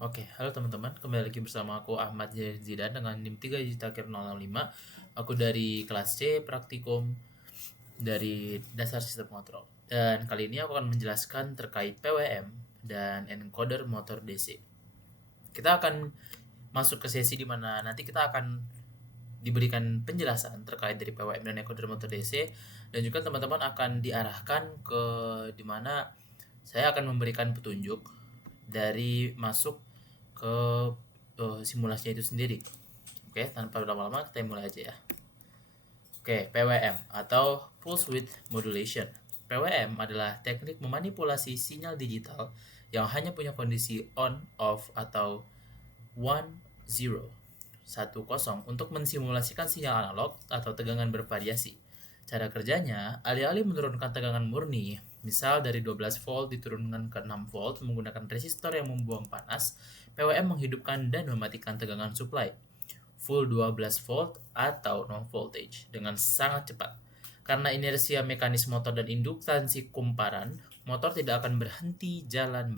Oke, halo teman-teman, kembali lagi bersama aku Ahmad Zidan dengan NIM 3 Aku dari kelas C praktikum dari dasar sistem kontrol. Dan kali ini aku akan menjelaskan terkait PWM dan encoder motor DC. Kita akan masuk ke sesi di mana nanti kita akan diberikan penjelasan terkait dari PWM dan encoder motor DC, dan juga teman-teman akan diarahkan ke dimana saya akan memberikan petunjuk dari masuk ke simulasinya itu sendiri. Oke, tanpa berlama-lama kita mulai aja ya. Oke, PWM atau Pulse Width Modulation. PWM adalah teknik memanipulasi sinyal digital yang hanya punya kondisi on, off, atau 1, 0, 1, 0 untuk mensimulasikan sinyal analog atau tegangan bervariasi. Cara kerjanya, alih-alih menurunkan tegangan murni, misal dari 12 volt diturunkan ke 6 volt menggunakan resistor yang membuang panas, PWM menghidupkan dan mematikan tegangan supply full 12 volt atau no voltage dengan sangat cepat. Karena inersia mekanis motor dan induktansi kumparan, motor tidak akan berhenti jalan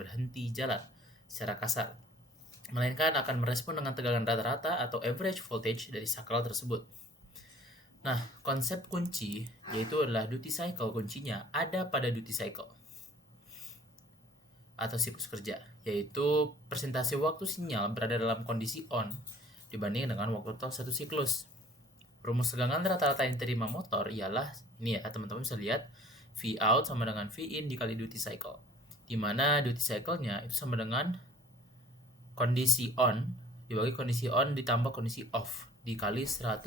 secara kasar, melainkan akan merespon dengan tegangan rata-rata atau average voltage dari sakral tersebut. Nah, konsep kunci yaitu adalah duty cycle. Kuncinya ada pada duty cycle atau siklus kerja, yaitu persentase waktu sinyal berada dalam kondisi on dibanding dengan waktu total satu siklus. Rumus tegangan rata-rata yang diterima motor ialah ini ya, teman-teman bisa lihat V out sama dengan V in dikali duty cycle, di mana duty cycle-nya itu sama dengan kondisi on dibagi kondisi on ditambah kondisi off dikali 100%.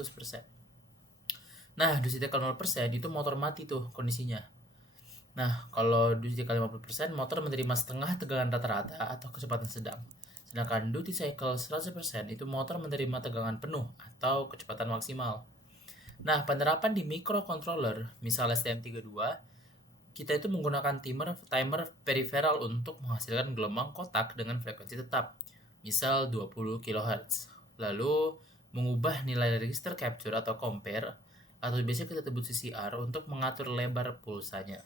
Nah, duty cycle 0% itu motor mati tuh kondisinya. Nah, kalau duty cycle 50%, motor menerima setengah tegangan rata-rata atau kecepatan sedang. Sedangkan duty cycle 100% itu motor menerima tegangan penuh atau kecepatan maksimal. Nah, penerapan di microcontroller, misal STM32, kita itu menggunakan timer peripheral untuk menghasilkan gelombang kotak dengan frekuensi tetap, misal 20 kHz. Lalu, mengubah nilai register capture atau compare, atau biasanya kita sebut CCR, untuk mengatur lebar pulsanya.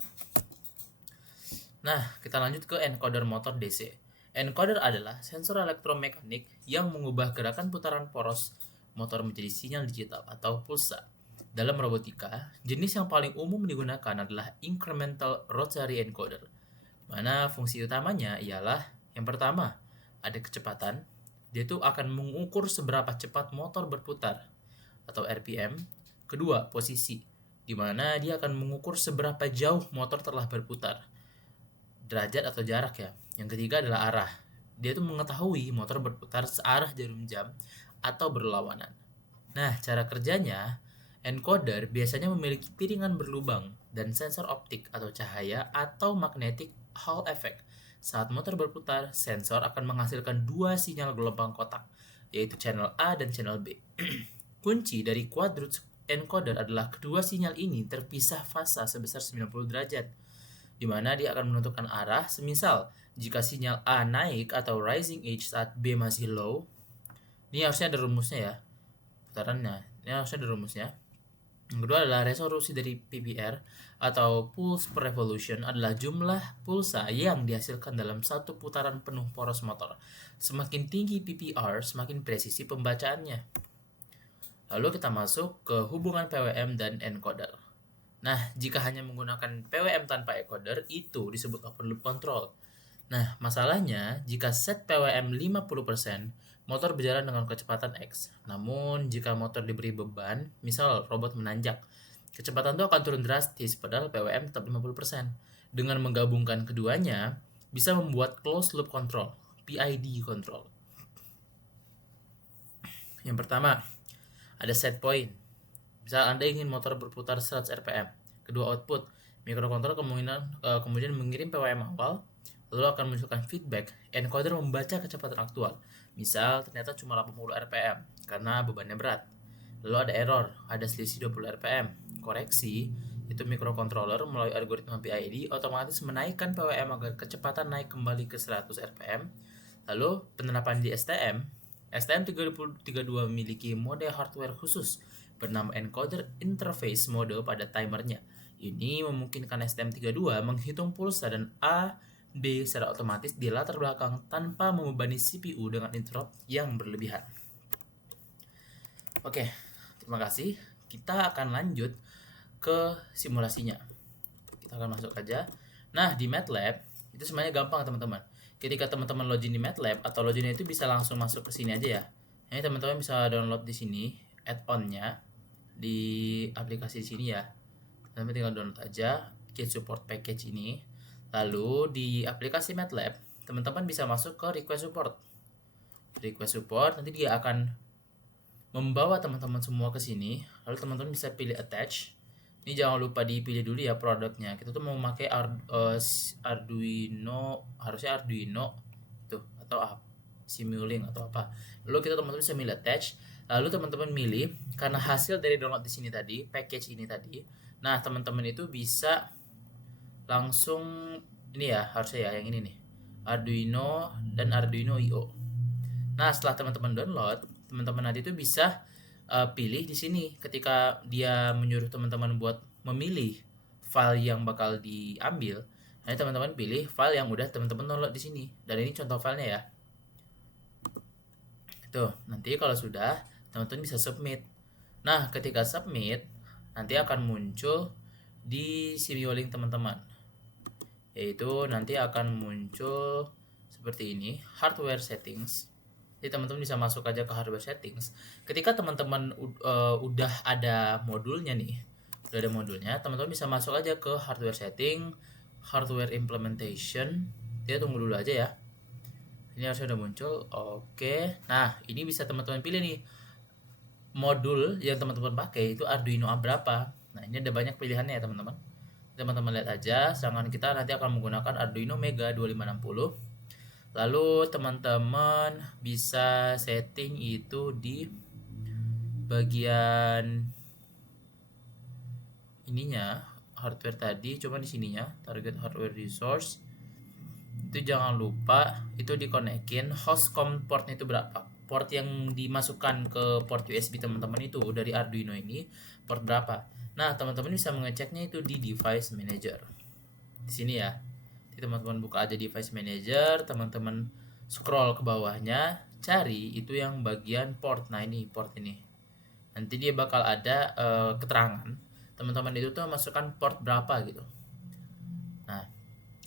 Nah, kita lanjut ke encoder motor DC. Encoder adalah sensor elektromekanik yang mengubah gerakan putaran poros motor menjadi sinyal digital atau pulsa. Dalam robotika, jenis yang paling umum digunakan adalah incremental rotary encoder, mana fungsi utamanya ialah yang pertama, ada kecepatan. Dia tuh akan mengukur seberapa cepat motor berputar atau RPM. Kedua, posisi, di mana dia akan mengukur seberapa jauh motor telah berputar, derajat atau jarak ya. Yang ketiga adalah arah. Dia tuh mengetahui motor berputar searah jarum jam atau berlawanan. Nah, cara kerjanya, encoder biasanya memiliki piringan berlubang dan sensor optik atau cahaya atau magnetic Hall effect. Saat motor berputar, sensor akan menghasilkan dua sinyal gelombang kotak, yaitu channel A dan channel B. Kunci dari quadruped encoder adalah kedua sinyal ini terpisah fasa sebesar 90 derajat, di mana dia akan menentukan arah. Semisal, jika sinyal A naik atau rising edge saat B masih low, ini harusnya ada rumusnya ya, putarannya. Ini harusnya ada rumusnya. Yang kedua adalah resolusi dari PPR atau pulse per revolution adalah jumlah pulsa yang dihasilkan dalam satu putaran penuh poros motor. Semakin tinggi PPR, semakin presisi pembacaannya. Lalu kita masuk ke hubungan PWM dan encoder. Nah, jika hanya menggunakan PWM tanpa encoder, itu disebut open loop control. Nah, masalahnya jika set PWM 50%, motor berjalan dengan kecepatan X. Namun, jika motor diberi beban, misal robot menanjak, kecepatan itu akan turun drastis padahal PWM tetap 50%. Dengan menggabungkan keduanya, bisa membuat closed loop control, PID control. Yang pertama, ada set point. Misal Anda ingin motor berputar 100 rpm. Kedua output, microcontroller kemudian mengirim PWM awal, lalu akan menunjukkan feedback. Encoder membaca kecepatan aktual. Misal ternyata cuma 80 rpm karena bebannya berat. Lalu ada error, ada selisih 20 rpm. Koreksi, itu microcontroller melalui algoritma PID otomatis menaikkan PWM agar kecepatan naik kembali ke 100 rpm. Lalu penerapan di STM32 memiliki mode hardware khusus bernama encoder interface mode pada timernya. Ini memungkinkan STM32 menghitung pulsa dan A B. Secara otomatis di latar belakang tanpa membebani CPU dengan interrupt yang berlebihan. Oke, terima kasih. Kita akan lanjut ke simulasinya. Kita akan masuk aja. Nah, di MATLAB itu sebenarnya gampang teman-teman. Ketika teman-teman login di MATLAB atau loginnya itu bisa langsung masuk ke sini aja ya. Ini teman-teman bisa download di sini add-on-nya di aplikasi di sini ya. Teman-teman tinggal download aja Kit Support Package ini. Lalu di aplikasi MATLAB, teman-teman bisa masuk ke Request Support. Request Support nanti dia akan membawa teman-teman semua ke sini. Lalu teman-teman bisa pilih attach. Ini jangan lupa dipilih dulu ya produknya. Kita tuh mau pakai Arduino, harusnya Arduino tuh atau Simulink atau apa. Lalu kita teman-teman bisa milih attach. Lalu teman-teman milih karena hasil dari download di sini tadi, package ini tadi. Nah, teman-teman itu bisa langsung ini ya, harusnya ya yang ini nih. Arduino dan Arduino IO. Nah, setelah teman-teman download, teman-teman nanti itu bisa pilih di sini ketika dia menyuruh teman-teman buat memilih file yang bakal diambil. Nanti teman-teman pilih file yang udah teman-teman download di sini. Dan ini contoh filenya ya. Tuh, nanti kalau sudah, teman-teman bisa submit. Nah, ketika submit, nanti akan muncul di Simulink teman-teman. Yaitu nanti akan muncul seperti ini, hardware settings. Jadi teman-teman bisa masuk aja ke hardware settings. Ketika teman-teman udah ada modulnya nih, udah ada modulnya, teman-teman bisa masuk aja ke hardware setting, hardware implementation. Dia tunggu dulu aja ya. Ini harusnya udah muncul. Oke. Nah, ini bisa teman-teman pilih nih. Modul yang teman-teman pakai itu Arduino berapa. Nah, ini ada banyak pilihannya ya teman-teman. Teman-teman lihat aja. Sedangkan kita nanti akan menggunakan Arduino Mega 2560. Lalu teman-teman bisa setting itu di bagian ininya hardware tadi, cuma di sininya target hardware resource itu jangan lupa itu dikonekin hostcom portnya itu berapa, port yang dimasukkan ke port USB teman-teman itu dari Arduino ini port berapa. Nah, teman-teman bisa mengeceknya itu di device manager di sini ya. Teman-teman buka aja device manager, teman-teman scroll ke bawahnya, cari itu yang bagian port. Nah, ini port ini. Nanti dia bakal ada keterangan. Teman-teman itu tuh masukkan port berapa gitu. Nah,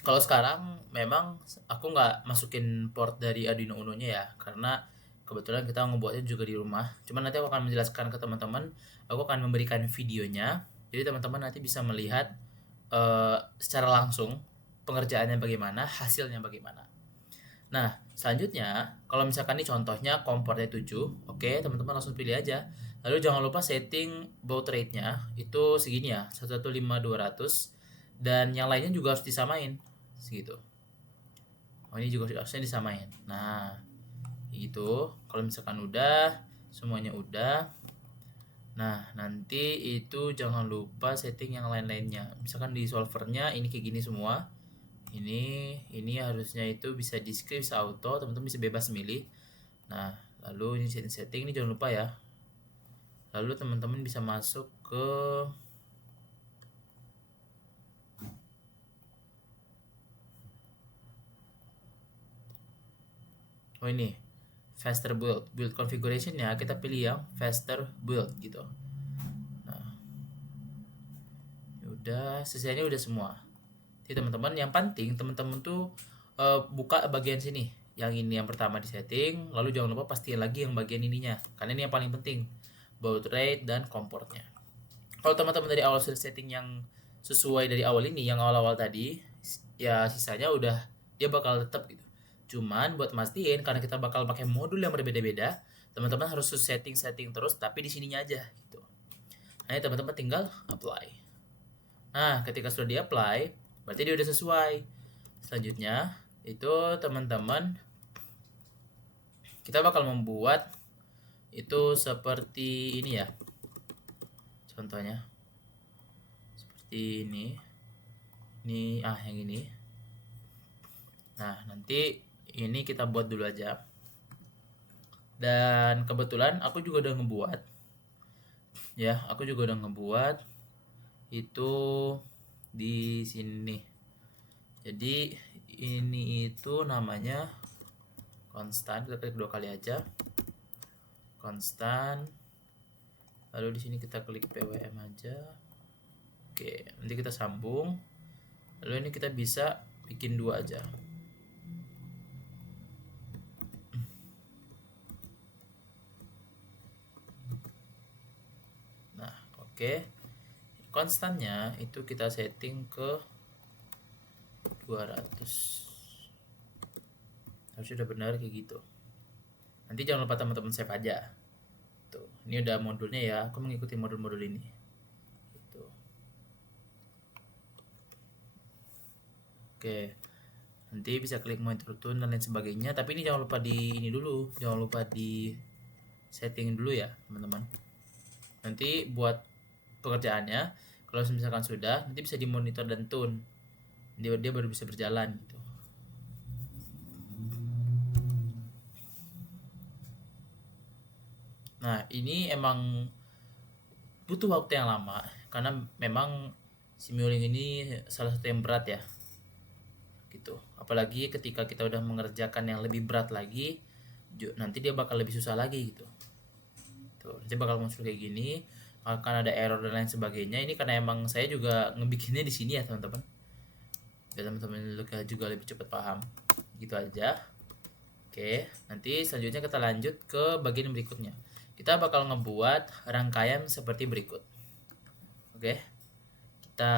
kalau sekarang memang aku nggak masukin port dari Arduino Uno-nya ya, karena kebetulan kita ngebuatnya juga di rumah. Cuman nanti aku akan menjelaskan ke teman-teman, aku akan memberikan videonya. Jadi teman-teman nanti bisa melihat secara langsung pengerjaannya bagaimana, hasilnya bagaimana. Nah, selanjutnya, kalau misalkan ini contohnya kompornya 7, oke, teman-teman langsung pilih aja. Lalu jangan lupa setting baud rate-nya, itu segini ya, 115.200, dan yang lainnya juga harus disamain, segitu. Oh, ini juga harusnya disamain. Nah, itu, kalau misalkan udah, semuanya udah, nah, nanti itu jangan lupa setting yang lain-lainnya. Misalkan di solvernya ini kayak gini semua. Ini harusnya itu bisa di script, bisa auto, teman-teman bisa bebas milih. Nah, lalu ini setting ini jangan lupa ya. Lalu teman-teman bisa masuk ke ini faster build configuration ya, kita pilih yang faster build gitu. Nah, udah selesainya udah semua. Jadi teman-teman yang penting teman-teman tuh buka bagian sini yang ini yang pertama di setting, lalu jangan lupa pastiin lagi yang bagian ininya karena ini yang paling penting, baud rate dan komportnya. Kalau teman-teman dari awal sudah setting yang sesuai dari awal ini, yang awal-awal tadi, ya sisanya udah dia bakal tetap gitu. Cuman buat mastiin karena kita bakal pakai modul yang berbeda-beda, teman-teman harus setting terus tapi di sininya aja gitu. Nah, teman-teman tinggal apply. Nah, ketika sudah di apply, berarti dia udah sesuai. Selanjutnya itu teman-teman kita bakal membuat itu seperti ini ya, contohnya seperti ini yang ini. Nah, nanti ini kita buat dulu aja, dan kebetulan aku juga udah ngebuat ya, itu di sini. Jadi ini itu namanya konstan. Kita klik 2 kali aja, konstan. Lalu di sini kita klik PWM aja. Oke, nanti kita sambung. Lalu ini kita bisa bikin 2 aja. Nah, oke. Konstannya itu kita setting ke 200. Harus sudah benar kayak gitu. Nanti jangan lupa teman-teman save aja. Tuh, ini udah modulnya ya. Aku mengikuti modul-modul ini. Gitu. Oke. Nanti bisa klik monitor tune dan lain sebagainya. Tapi ini jangan lupa di ini dulu. Jangan lupa di setting dulu ya, teman-teman. Nanti buat pekerjaannya, kalau misalkan sudah, nanti bisa dimonitor dan tune. Dia baru bisa berjalan gitu. Nah, ini emang butuh waktu yang lama karena memang Simulink ini salah satu yang berat ya. Gitu. Apalagi ketika kita udah mengerjakan yang lebih berat lagi, nanti dia bakal lebih susah lagi gitu. Tuh, nanti bakal muncul kayak gini, akan ada error dan lain sebagainya. Ini karena emang saya juga ngebikinnya di sini ya, teman-teman. Biar teman-teman juga lebih cepat paham. Gitu aja. Oke, nanti selanjutnya kita lanjut ke bagian berikutnya. Kita bakal ngebuat rangkaian seperti berikut. Oke, kita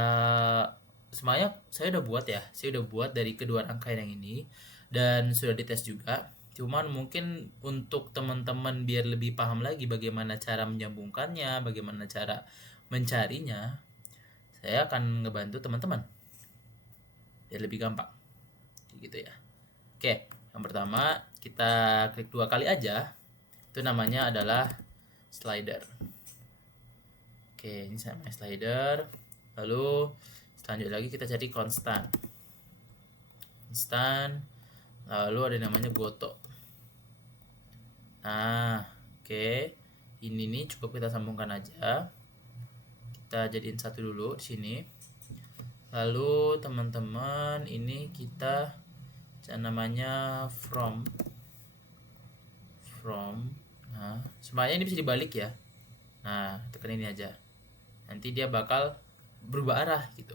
semuanya saya udah buat ya. Saya udah buat dari kedua rangkaian yang ini dan sudah dites juga. Cuman mungkin untuk teman-teman biar lebih paham lagi bagaimana cara menyambungkannya, bagaimana cara mencarinya, saya akan ngebantu teman-teman biar lebih gampang. Gitu ya. Oke, yang pertama kita klik 2 kali aja. Itu namanya adalah slider. Oke, ini sama slider. Lalu selanjutnya lagi kita cari konstan. Lalu ada namanya goto. Nah, oke. Ini nih cukup kita sambungkan aja. Kita jadiin satu dulu di sini. Lalu teman-teman ini kita namanya from. Nah, semuanya ini bisa dibalik ya. Nah, tekan ini aja. Nanti dia bakal berubah arah gitu.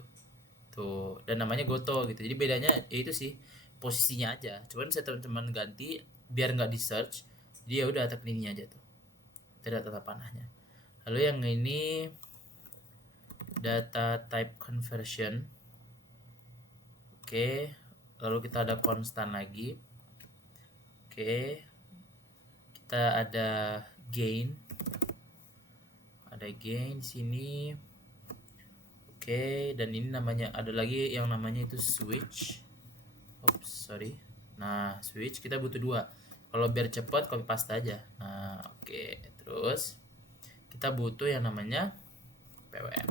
Tuh, dan namanya goto gitu. Jadi bedanya itu sih posisinya aja. Cuman saya teman-teman ganti biar nggak di search. Dia udah tekan ini aja tuh. Tidak tata panahnya. Lalu yang ini data type conversion. Oke. Lalu kita ada konstan lagi. Oke. Kita ada gain. Ada gain di sini. Oke, dan ini namanya ada lagi yang namanya itu switch. Oops, sorry. Nah, switch kita butuh 2. Kalau biar cepat copy paste aja. Nah, oke. Terus kita butuh yang namanya PWM.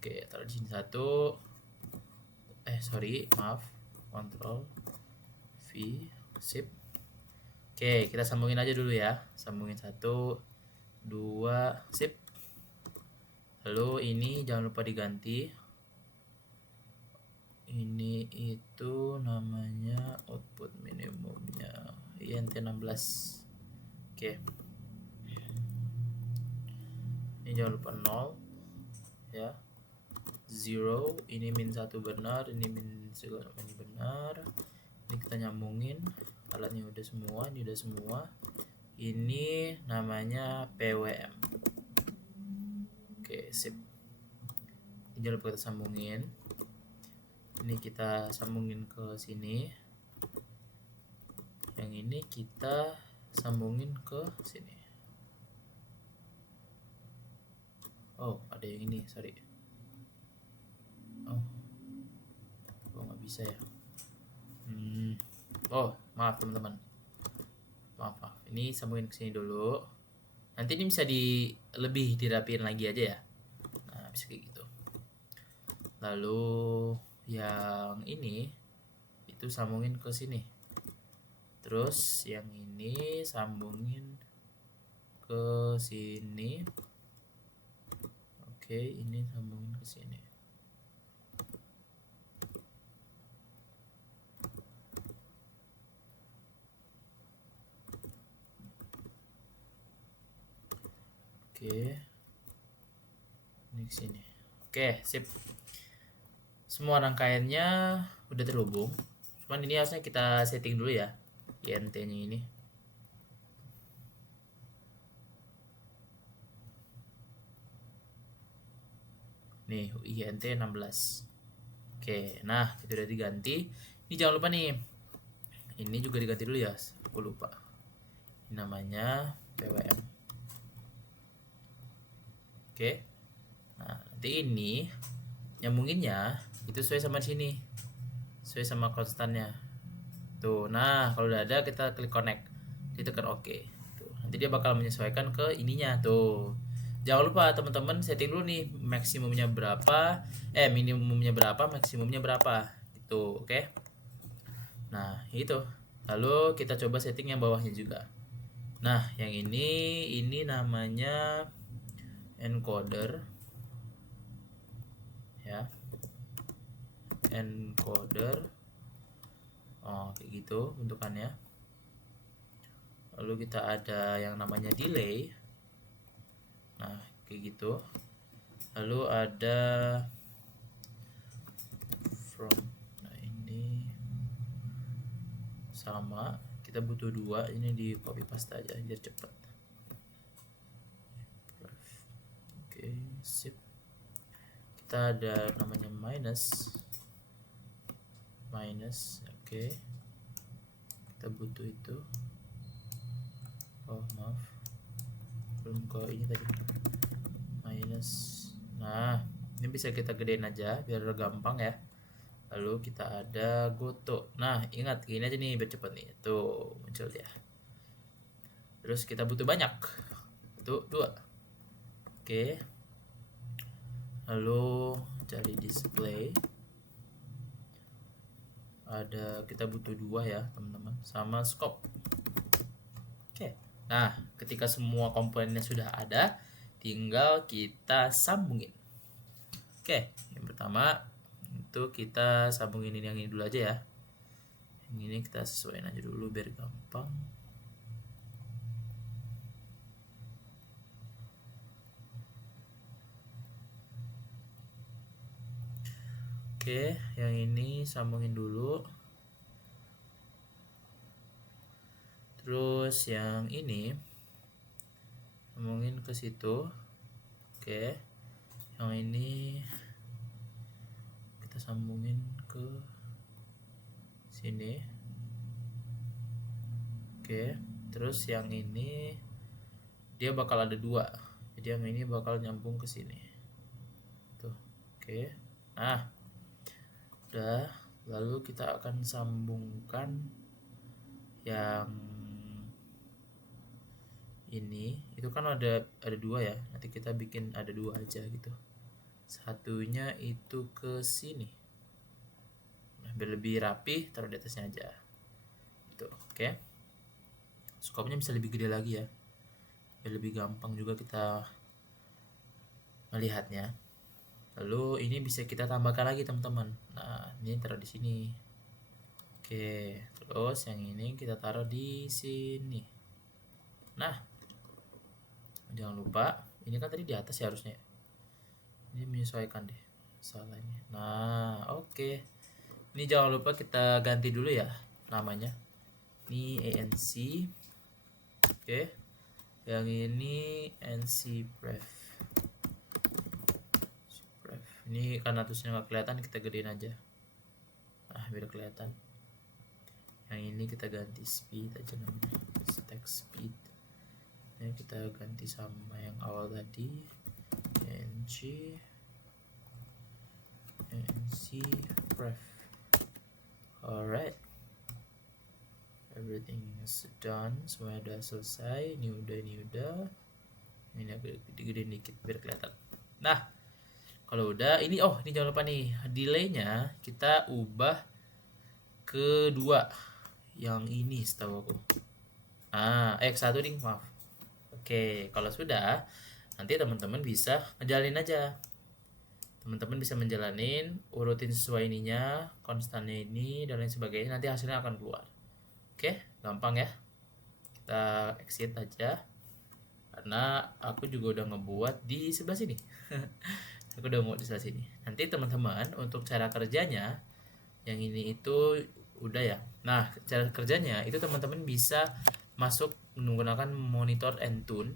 Oke, taruh di sini 1. Maaf. Control V, sip. Oke, kita sambungin aja dulu ya. Sambungin 1, 2, sip. Lalu ini jangan lupa diganti. Ini itu namanya output minimumnya INT16. Oke. Ini jangan lupa 0 ya. 0, ini min 1 benar, ini min segala ini benar. Ini kita nyambungin, alatnya udah semua, ini udah semua. Ini namanya PWM. Oke, sip. Ini jangan lupa kita sambungin. Ini kita sambungin ke sini. Yang ini kita sambungin ke sini. Oh, ada yang ini, sorry. Oh, nggak bisa ya. Oh, maaf teman-teman. Maaf. Ini sambungin ke sini dulu. Nanti ini bisa lebih dirapiin lagi aja ya. Nah, bisa kayak gitu. Lalu yang ini itu sambungin ke sini. Terus yang ini sambungin ke sini. Oke, ini sambungin ke sini. Oke. Ini sini. Oke, sip. Semua rangkaiannya udah terhubung. Cuman ini harusnya kita setting dulu ya, INT-nya ini. Nih, INT 16. Oke, nah itu udah diganti. Ini jangan lupa nih, ini juga diganti dulu ya, aku lupa. Ini namanya PWM. Oke, nah nanti ini nyambunginnya itu sesuai sama sini, sesuai sama konstannya. Tuh, nah kalau udah ada kita klik connect, ditekan OK. Tuh, nanti dia bakal menyesuaikan ke ininya. Tuh, jangan lupa teman-teman setting dulu nih maksimumnya berapa, minimumnya berapa, maksimumnya berapa. Itu oke. Nah itu, lalu kita coba setting yang bawahnya juga. Nah yang ini namanya encoder ya, encoder. Oh kayak gitu bentukannya. Lalu kita ada yang namanya delay. Nah kayak gitu. Lalu ada from. Nah ini sama, kita butuh 2. Ini di copy paste aja biar cepet. Oke, sip. Kita ada namanya minus. Oke, kita butuh itu. Oh maaf, belum ke ini tadi, minus. Nah ini bisa kita gedein aja biar gampang ya. Lalu kita ada goto. Nah ingat gini aja nih biar cepet nih, tuh muncul ya. Terus kita butuh banyak, tuh 2. Oke, lalu cari display, ada kita butuh 2 ya teman-teman, sama scope. Oke, nah ketika semua komponennya sudah ada, tinggal kita sambungin. Oke, yang pertama itu kita sambungin ini, yang ini dulu aja ya. Yang ini kita sesuaiin aja dulu biar gampang. Oke, yang ini sambungin dulu. Terus yang ini sambungin ke situ. Oke, yang ini kita sambungin ke sini. Oke, terus yang ini dia bakal ada 2, jadi yang ini bakal nyambung ke sini tuh. Oke, nah udah, lalu kita akan sambungkan yang ini. Itu kan ada 2 ya, nanti kita bikin ada 2 aja gitu. Satunya itu ke sini. Nah, biar lebih rapi taruh di atasnya aja gitu. Oke, scope-nya bisa lebih gede lagi ya, biar lebih gampang juga kita melihatnya. Lalu ini bisa kita tambahkan lagi teman-teman. Nah ini taruh di sini. Oke, terus yang ini kita taruh di sini. Nah jangan lupa, ini kan tadi di atas ya harusnya, ini menyesuaikan deh salahnya. Nah oke, ini jangan lupa kita ganti dulu ya namanya, ini ANC. Oke, yang ini NC pref. Ini karena tulisnya nggak kelihatan, kita gedein aja, nah biar kelihatan. Yang ini kita ganti speed aja namanya, stack speed. Ini kita ganti sama yang awal tadi, NC pref. Alright, everything is done, semua udah selesai. Ini udah, ini agak gedein dikit biar kelihatan. Nah kalau udah ini, ini jangan lupa nih delaynya kita ubah ke 2, yang ini setahu aku. X1 ding, maaf. Oke, kalau sudah, nanti teman-teman bisa ngejalanin aja. Teman-teman bisa menjalanin, urutin sesuai ininya, konstannya ini dan lain sebagainya, nanti hasilnya akan keluar. Oke, gampang ya. Kita exit aja. karena aku juga udah ngebuat di sebelah sini. Aku udah mau di sebelah sini. Nanti teman-teman untuk cara kerjanya yang ini itu udah ya. Nah, cara kerjanya itu teman-teman bisa masuk menggunakan monitor Entune,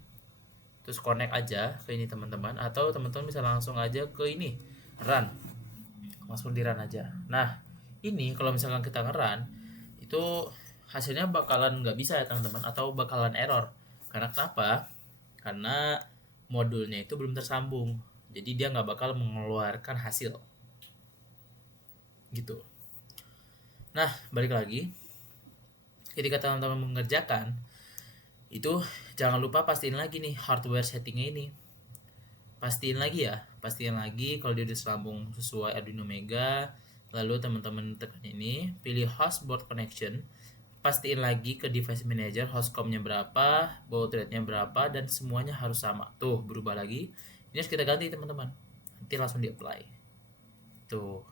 terus connect aja ke ini teman-teman, atau teman-teman bisa langsung aja ke ini run, langsung di run aja. Nah, ini kalau misalkan kita nge-run itu hasilnya bakalan nggak bisa ya teman-teman, atau bakalan error. Karena kenapa? Karena modulnya itu belum tersambung, jadi dia nggak bakal mengeluarkan hasil gitu. Nah, balik lagi, ketika teman-teman mengerjakan itu jangan lupa pastiin lagi nih hardware settingnya ini, pastiin lagi kalau dia udah sambung sesuai Arduino Mega. Lalu teman-teman tekan ini, pilih host board connection, pastiin lagi ke device manager hostcom-nya berapa, baud rate-nya berapa, dan semuanya harus sama. Tuh berubah lagi, ini harus kita ganti teman-teman, nanti langsung di apply tuh.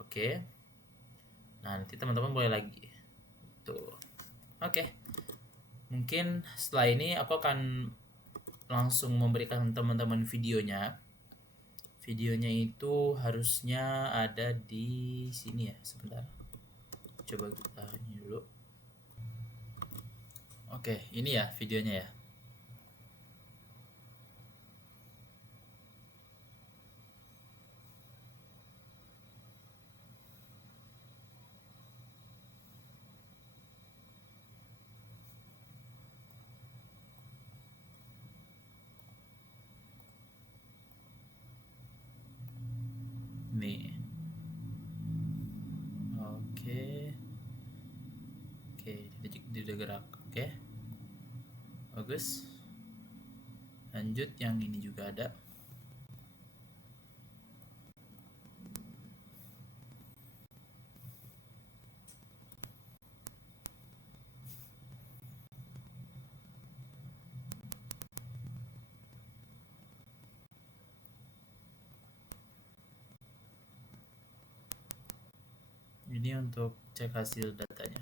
Oke. Nah, nanti teman-teman boleh lagi tuh. Oke. Mungkin setelah ini aku akan langsung memberikan teman-teman videonya. Videonya itu harusnya ada di sini ya. Sebentar. Coba kita ini dulu. Oke, ini ya videonya ya. Nih. Oke. Dia udah gerak. Oke. Bagus. Lanjut, yang ini juga ada. Ini untuk cek hasil datanya.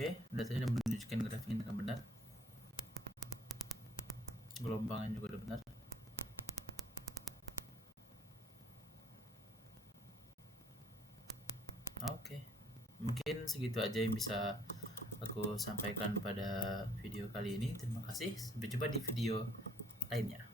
Oke, datanya udah menunjukkan grafiknya dengan benar. Gelombangnya juga udah benar. Oke. Mungkin segitu aja yang bisa aku sampaikan pada video kali ini. Terima kasih. Sampai jumpa di video lainnya.